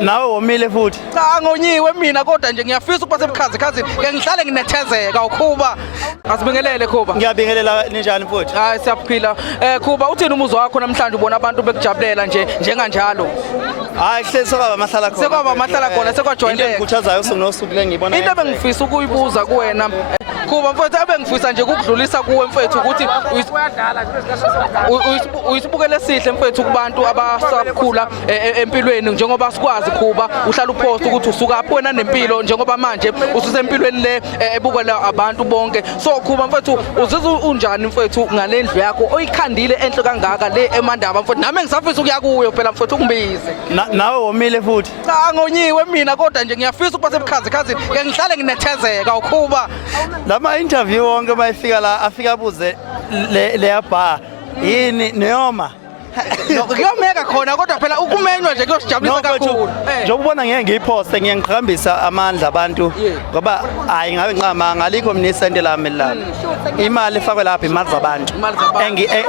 Nawe womile futhi. Cha ngonyiwe mina kodwa nje ngiyafisa ukuba sebukhazikhazi ke ngihlale nginethezeka ukhuba asibingelele Khuba. Ngiyabingelela ninjani futhi? Hayi siyaphila. Khuba uthini umuzwa wakho namhlanje ubona abantu bekujabulela nje njenganjalo? Hayi kuhlezi sokwaba mahlala khona. Sekwaba mahlala khona sekwajwayeleka. Ngikukhuthazayo usuku nosuku ngibona. Into ebengifisa ukuyibuza kuwena Khuba mfowethu abengifisa nje ukudlulisa kuwe mfowethu ukuthi uyisibukele esihle mfowethu kubantu abasakhula empilweni njengoba sikwazi Khuba uhlala upost ukuthi usukaphi wena nempilo njengoba manje ususempilweni le ebukela abantu bonke so Khuba mfowethu uzizwa unjani mfowethu ngalendlu yakho oyikhandile enhle kangaka le eMandaba mfowethu nami ngisafisa ukuya kuyo phela mfowethu ungimbize nawe womile futhi. Cha ngonyiwe mina kodwa nje ngiyafisa ukuba sebukhazikhazi ke ngihlale nginethezeka ukhuba Lama interview wonke bayifika la afika abuze le bar yini noma kuyomeka khona kodwa phela ukumenywa nje kuyosijabulisa kakhulu njengoba ubona ngeke ngiyiposte ngiyangiqhambisa amandla abantu ngoba hayi ngabe nqama ngalikho mnisente lami la imali efakwe lapha imali zabantu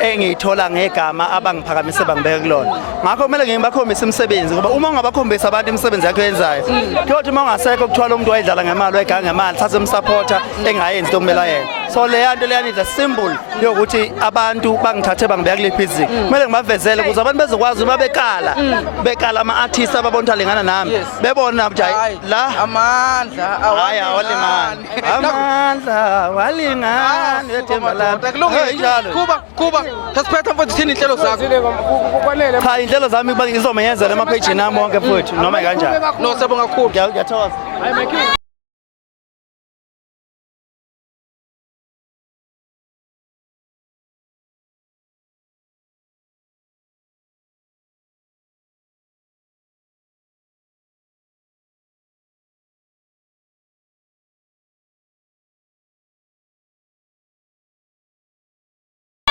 engiyithola ngegama abangiphakamise bangibeka kulona ngakho kumele ngibakhombise imisebenzi ngoba uma ungabakhombisa abantu imisebenzi yakho yenzayo kodwa uma ungasekho ukuthola umuntu wayidlala ngemali weganga ngemali thathe umsupporter engayenzi okumela yena so le yanto leyani is a symbol yokuthi abantu bangithathe bangibeka kulephizini kumele ngibavezele ukuze abantu bezokwazi uma bekala ama-artists ababona lengana nami bebona ukuthi la amandla hayi awalingani amandla walingani ethemba lami Khuba sasiphetha mfowethu thini inhlelo zakho cha inhlelo zami ngizomenyezela emaphejini ami wonke futhi noma kanjani no sabonga kakhulu ngiyathokoza